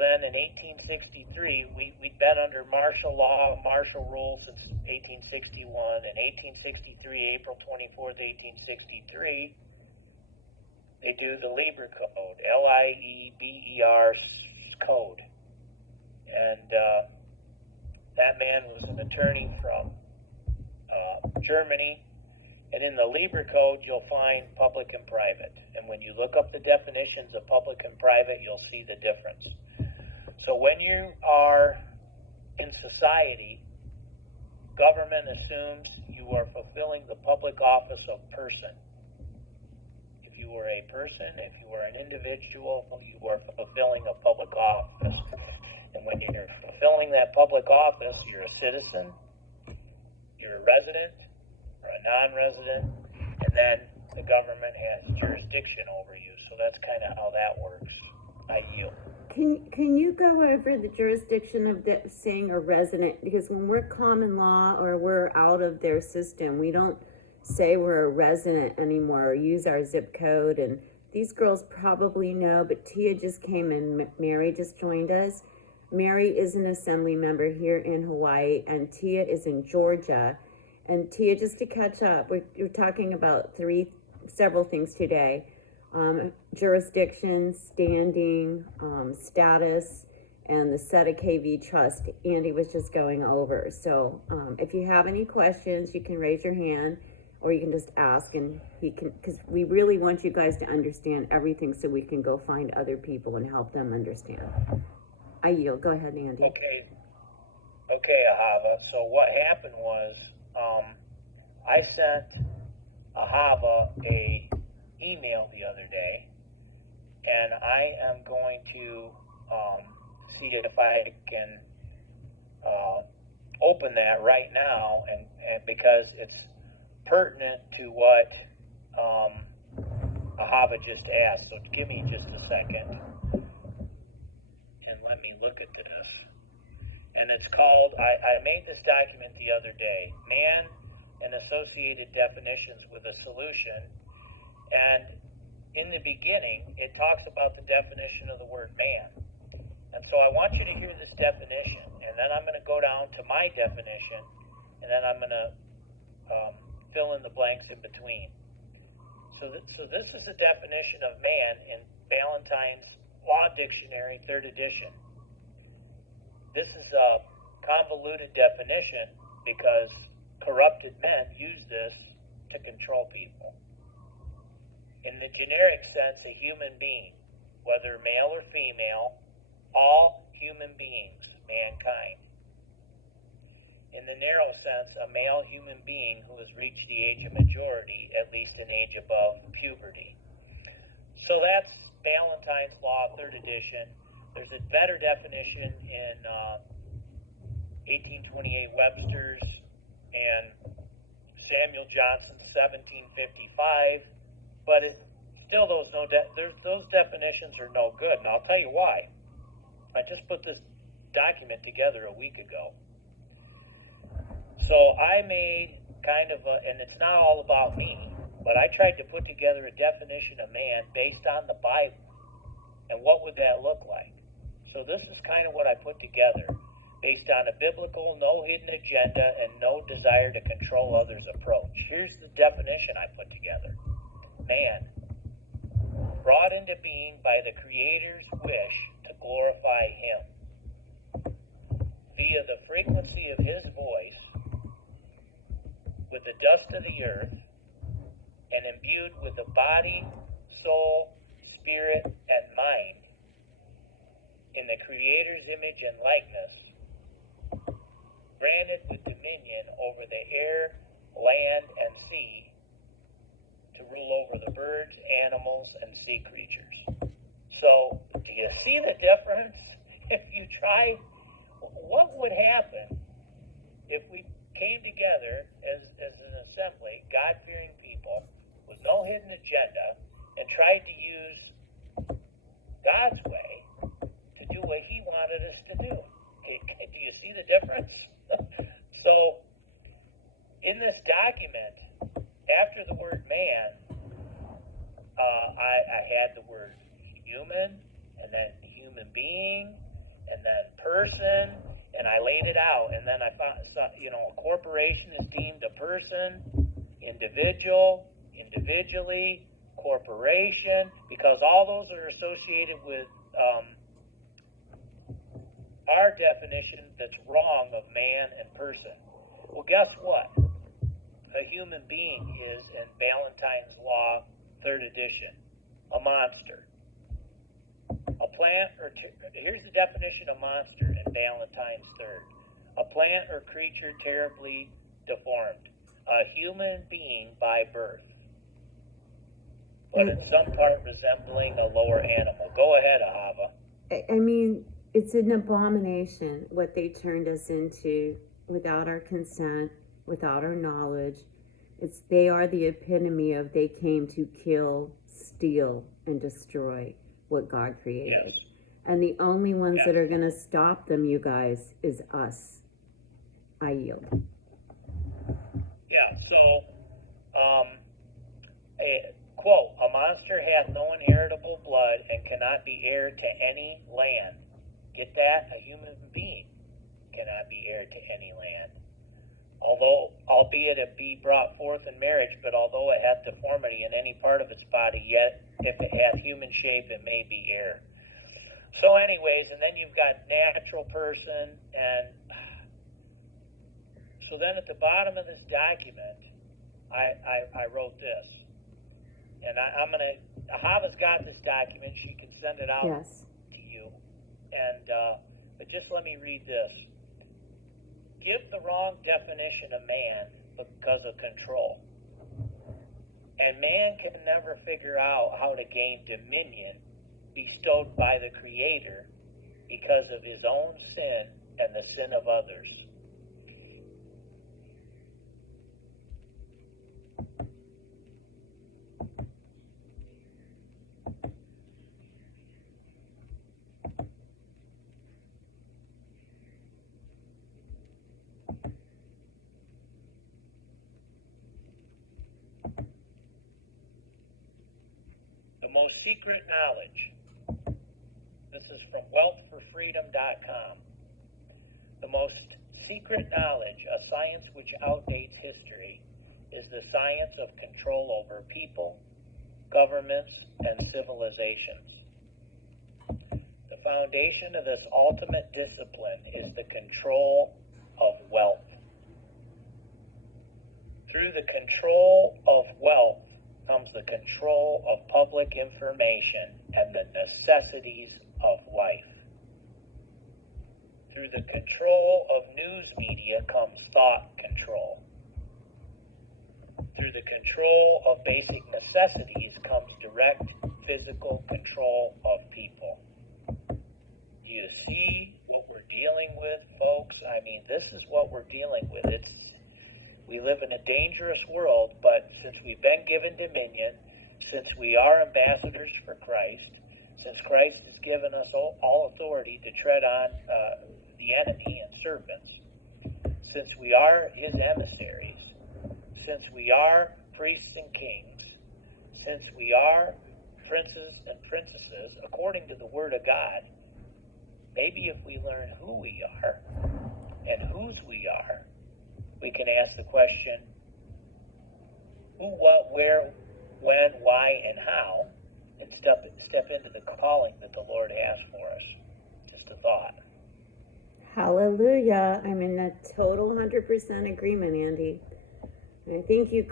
then in 1863, we'd been under martial law, martial rule since 1861. In 1863, April 24th, 1863, they do the Lieber Code, Lieber code. And that man was an attorney from Germany. And in the Lieber Code, you'll find public and private. And when you look up the definitions of public and private, you'll see the difference. So when you are in society, government assumes you are fulfilling the public office of person. If you are a person, if you are an individual, you are fulfilling a public office. And when you're fulfilling that public office, you're a citizen, you're a resident, or a non-resident, and then the government has jurisdiction over you. So that's kind of how that works. I yield. Can you go over the jurisdiction of saying a resident? Because when we're common law or we're out of their system, we don't say we're a resident anymore or use our zip code. And these girls probably know, but Tia just came in. Mary just joined us. Mary is an assembly member here in Hawaii, and Tia is in Georgia. And Tia, just to catch up, we're talking about several things today. Jurisdiction, standing, status, and the SETA KV trust. Andy was just going over. So if you have any questions, you can raise your hand, or you can just ask, and he can, because we really want you guys to understand everything so we can go find other people and help them understand. I yield. Go ahead, Andy. Okay, Ahava. So what happened was, I sent Ahava a email the other day, and I am going to see if I can open that right now, and because it's pertinent to what Ahava just asked. So give me just a second, and let me look at this. And it's called, I made this document the other day, Man and Associated Definitions with a Solution. And in the beginning, it talks about the definition of the word man. And so I want you to hear this definition, and then I'm going to go down to my definition, and then I'm going to fill in the blanks in between. So this is the definition of man in Ballantyne's Law Dictionary, 3rd edition. This is a convoluted definition because corrupted men use this to control people. In the generic sense, a human being, whether male or female, all human beings, mankind. In the narrow sense, a male human being who has reached the age of majority, at least an age above puberty. So that's Ballantyne's Law, 3rd edition. There's a better definition in 1828 Webster's and Samuel Johnson's 1755, but those definitions are no good, and I'll tell you why. I just put this document together a week ago. So I made and it's not all about me, but I tried to put together a definition of man based on the Bible, and what would that look like? So this is kind of what I put together, based on a biblical, no hidden agenda, and no desire to control others approach. Here's the definition I put together. Man, brought into being by the Creator's wish to glorify Him, via the frequency of His voice, with the dust of the earth, and imbued with the body, soul, spirit, and mind, in the Creator's image and likeness, granted with dominion over the air, land, and sea, to rule over the birds, animals, and sea creatures. So, do you see the difference? If you try, what would happen if we came together as an assembly, God-fearing people, with no hidden agenda, and tried to use God's way to do what He wanted us to do? Do you see the difference? So, in this document, after the word man, I had the word human, and then human being, and then person, and I laid it out, and then I found, a corporation is deemed a person, individually, corporation, because all those are associated with our definition that's wrong of man and person. Well, guess what? A human being is, in Valentine's Law, 3rd edition, a monster. A plant or here's the definition of monster in Valentine's 3rd. A plant or creature terribly deformed. A human being by birth, but in some part resembling a lower animal. Go ahead, Ahava. I mean, it's an abomination what they turned us into without our consent, without our knowledge. They are the epitome of they came to kill, steal, and destroy what God created. Yes. And the only ones that are going to stop them, you guys, is us. I yield. Yeah, so, quote, a monster hath no inheritable blood and cannot be heir to any land. Get that? A human being cannot be heir to any land. Although, albeit it be brought forth in marriage, but although it hath deformity in any part of its body, yet if it hath human shape, it may be heir. So anyways, and then you've got natural person, and so then at the bottom of this document, I wrote this. And Ahava's got this document, she can send it out to you. And, but just let me read this. Give the wrong definition of man because of control. And man can never figure out how to gain dominion bestowed by the Creator because of his own sin and the sin of others. The most secret knowledge. This is from wealthforfreedom.com. The most secret knowledge, a science which outdates history, is the science of control over people, governments, and civilizations. The foundation of this ultimate discipline is the control of wealth. Through the control of wealth comes the control of public information and the necessities of life. Through the control of news media comes thought control. Through the control of basic necessities comes direct physical control of people. Do you see what we're dealing with, folks? I mean, this is what we're dealing with. We live in a dangerous world, but since we've been given dominion, since we are ambassadors for Christ, since Christ has given us all authority to tread on the enemy and serpents, since we are his emissaries, since we are priests and kings, since we are princes and princesses, according to the Word of God, maybe if we learn who we are and whose we are, we can ask the question, who, what, where, when, why, and how, and step into the calling that the Lord has for us. Just a thought. Hallelujah. I'm in a total 100% agreement, Andy. I think you